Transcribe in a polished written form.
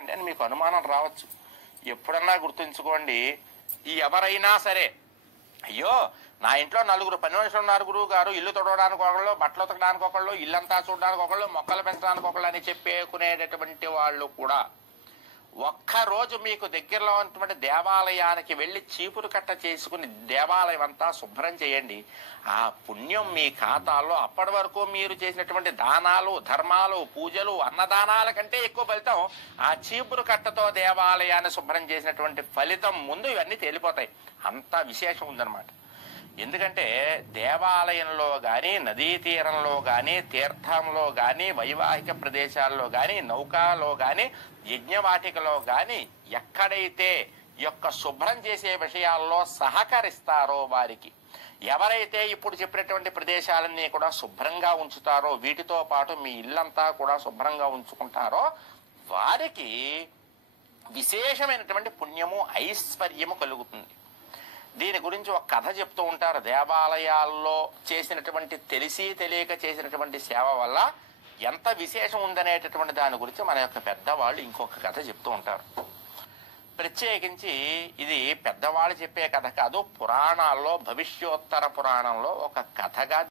అని మీకు అనుమానం రావచ్చు. ఎప్పుడన్నా గుర్తుంచుకోండి, ఎవరైనా సరే అయ్యో నా ఇంట్లో నలుగురు పని మనుషులు ఉన్నారు గురువు గారు, ఇల్లు తొడవడానికి ఒకళ్ళు, బట్టలు ఉతకడానికి ఒకళ్ళు, ఇల్లంతా చూడడానికి ఒకళ్ళు, మొక్కలు పెంచడానికి ఒకళ్ళు అని చెప్పేకునేటటువంటి వాళ్ళు కూడా ఒక్కరోజు మీకు దగ్గరలో ఉన్నటువంటి దేవాలయానికి వెళ్ళి చీపురు కట్ట చేసుకుని దేవాలయం అంతా శుభ్రం చేయండి. ఆ పుణ్యం మీ ఖాతాలో అప్పటి వరకు మీరు చేసినటువంటి దానాలు, ధర్మాలు, పూజలు, అన్నదానాల కంటే ఎక్కువ ఫలితం ఆ చీపురు కట్టతో దేవాలయాన్ని శుభ్రం చేసినటువంటి ఫలితం ముందు ఇవన్నీ తేలిపోతాయి. అంత విశేషం ఉందన్నమాట. ఎందుకంటే దేవాలయంలో కానీ, నదీ తీరంలో కానీ, తీర్థంలో కానీ, వైవాహిక ప్రదేశాల్లో కానీ, నౌకాలో కానీ, యజ్ఞవాటికలో కానీ ఎక్కడైతే యొక్క శుభ్రం చేసే విషయాల్లో సహకరిస్తారో వారికి, ఎవరైతే ఇప్పుడు చెప్పినటువంటి ప్రదేశాలన్నీ కూడా శుభ్రంగా ఉంచుతారో, వీటితో పాటు మీ ఇల్లంతా కూడా శుభ్రంగా ఉంచుకుంటారో వారికి విశేషమైనటువంటి పుణ్యము, ఐశ్వర్యము కలుగుతుంది. దీని గురించి ఒక కథ చెప్తూ ఉంటారు. దేవాలయాల్లో చేసినటువంటి తెలిసి తెలియక చేసినటువంటి సేవ వల్ల ఎంత విశేషం ఉందనేటటువంటి దాని గురించి మన యొక్క పెద్దవాళ్ళు ఇంకొక కథ చెప్తూ ఉంటారు. ప్రత్యేకించి ఇది పెద్దవాళ్ళు చెప్పే కథ కాదు, పురాణాల్లో భవిష్యోత్తర పురాణంలో ఒక కథగా